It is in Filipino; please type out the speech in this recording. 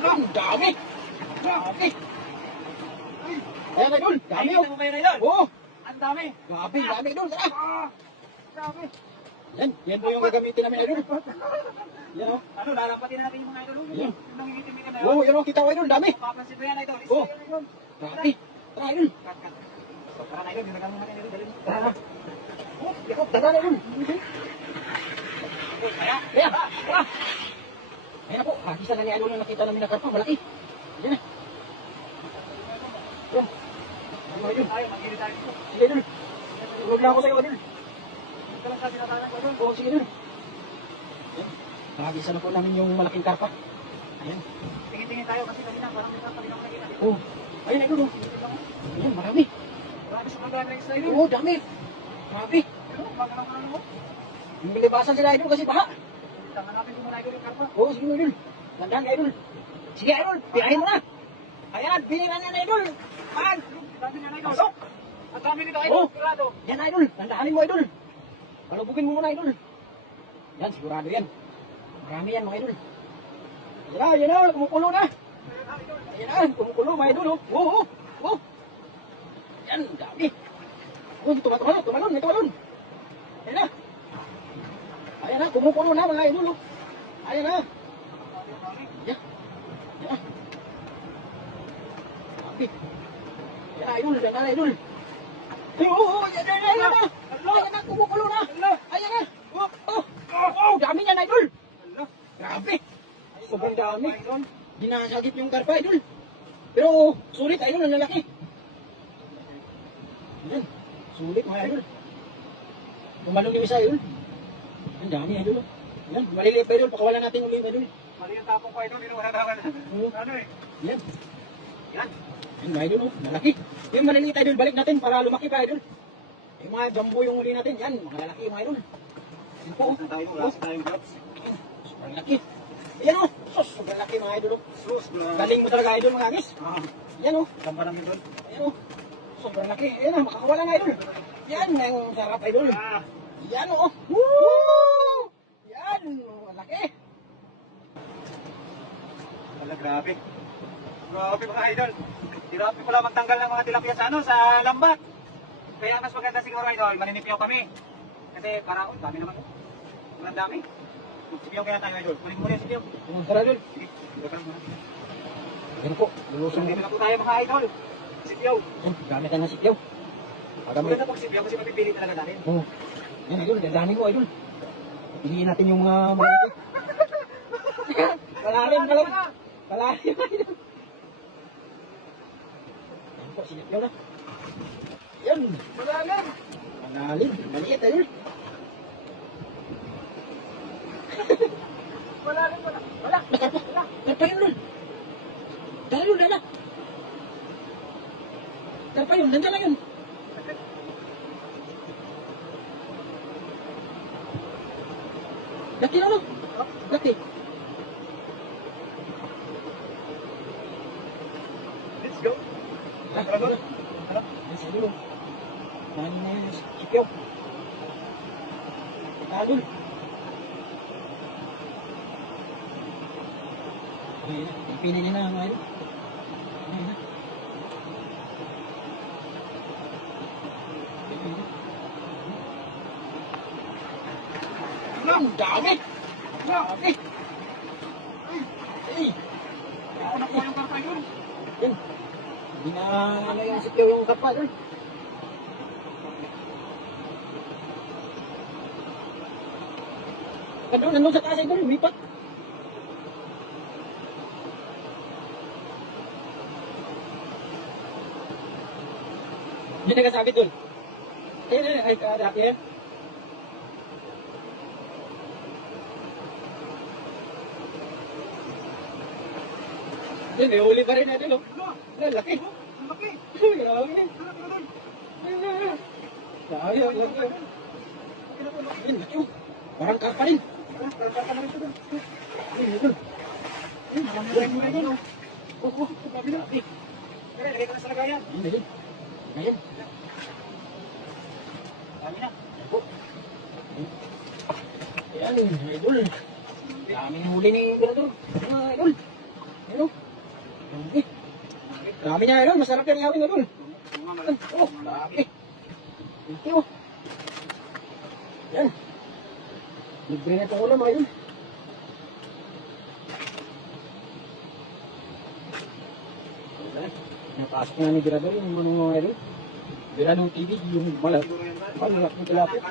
Ang dami. Grabe. Ayan, idol. Dami, oh. Nakikita mo ba yun, idol? Oo. Ang dami. Grabe, dami, idol. Tara. Dami. Yan po yung gagamitin namin, idol. Yan, oh. Ano, lalampatin natin yung mga idol. Yan. Yung nangingitim-itim na yun. Oo, yan, oh. Kita ko, idol. Dami. Papansin mo yan, idol. Isa Oo. yan, idol. Grabe. Tara, idol. Cut, cut. Tara na, idol. Ginagawa natin, idol. Dali mo. Tara. Oh, yakot. Tara, idol. Kaya, Ayan. Tara. Ayan po. Isa na ni idol yung nakita namin na karpa. Malaki. Ayan na. Ayan. Ayan, idol. tayo, mag-iiri tayo dito. Sige, idol. Huwag lang ako sa'yo, idol. Ito lang sa sinatanan ko, idol. Oo, sige, idol. Ayan. Nakagisa na po namin yung malaking karpa. Ayan. Tingin-tingin tayo kasi kanina parang may kapalinaw na kita. Oh. Ayun, idol. Oh. Ayan, marami. Grabe sa mga dami sa idol. Oo, dami. Grabe. Ano, bago lang ano mo. Nilibasan sila, idol, kasi baha. Tangan natin kung mga idol yung karpa. Oo, sige, idol. Tandaan ka, idol. Sige, idol. Pirahin mo na. Ayan, biningan na, idol. Pan. Dami niya, idol. Pasok. Ang dami nito, Oh. idol. Sigurado. Yan, idol. Tandaanin mo, idol. Palubugin mo muna, idol. Yan, sigurado yan. Marami yan, mga idol. Yan na, kumukulo na. Ayan na, kumukulo, mga idol. Oh. Oo, oo. Yan, dami. Oh, tumalon, may tumalon. Ayan na. Ayan na, kumukulo na, mga idol. Oh. Ayan na. Yan. Yan. Dami. Yan, idol. Yan na, idol. Oo, yan na, yan na. Ayan na, kumukulo na. Ayan na. Oh, dami niyan, idol. Grabe. Sobrang dami. Dinasagip yung karpa, idol. Pero, sulit, idol, ang lalaki. Yan. Sulit, mga idol. Tumalong yung isa, idol. Ang dami, idol. Yan, maliliit pa, idol. Pakawalan natin ulit, idol. Mali ang tapong ko, idol. Hindi wala daw na. Oo. Ano eh? Yan. Yan. Yan, mga idol, oh. Malaki. Yung maliliit, idol, balik natin para lumaki pa, idol. Yung mga jumbo yung uli natin, yan, mga lalaki, mga idol. Yan po, oh. Saan tayo? Wala sa tayong gloves. Sobrang laki. Yan, oh. Sos, sobrang laki, mga idol, oh. Sus, Galing mo talaga, idol, mga agis. Yan, oh. Gamba namin doon. Ayan o. Sobrang laki. Ayan o. Makakawala nga idol. Yan. Ang sarap idol. Yan o. Woo! Yan. Laki. Wala, grabe. Grabe mga idol. Grabe pala magtanggal ng mga tilapia sa ano, sa lambat. Kaya mas maganda siguro, idol, maninipyaw kami. Kasi para, oh, dami naman. Walang dami. Magsipiyaw kaya tayo, idol. Kunin mo rin sipiyaw. Tara idol. Sige, ilagay mo na. Yan po. Lulusong Dito na po tayo mga idol. Sipiyaw. Gamit na sikyaw. Pagamit. Maganda pag sipiyaw kasi mapipili talaga natin. Oo. Yan idol. Dandanin mo idol. Piliin natin yung mga malaki. Kalalim. Kalalim idol. Yan po. Sikyaw na. Yan. Malalim. Kalalim. Maliit idol. Malalim. Wala. Nakarpa. Karpa yun idol. Dala yun, dala. Karpa yun, nandiyan lang yun. Laki na lang. Laki. Let's go. Tara doon. Tara. Yan sa dulo. Nani na yun, sikyaw. Tara doon. Ayan na. Ipinay niya na, mga idol. Ayan na. Ang dami! Dami! Ay! Ako na po yung karpa yun. Yan. Hindi na ano yung sikyaw yung karpa doon. Nandun sa taas idol, lumipat. Hindi nagkasabit doon. Ay, dati yan. Hindi, may huli pa rin natin, oh. Ay, laki. Ang laki. Grabe. Grabe, ang laki. Yan, laki, oh. Parang karpa rin. Karpa na rin ito doon. Ay, idol. Ay, marami rin mo rin, oh. Oo, grabe na. Kaya, lagay ko na sa lagayan. Ayun, ayun. Ayun. Dami na. Ayan, idol. Daming huli ni Berador. Idol. Ayun o. Grabe. Grabe niya idol, masarap yan ihawin idol. Oh, grabe. Thank you. Yan. Libre na itong ulam mga idol. Napasok na ni Birador yung mga idol. Birador TV, yung malak. Malak yung tilapia.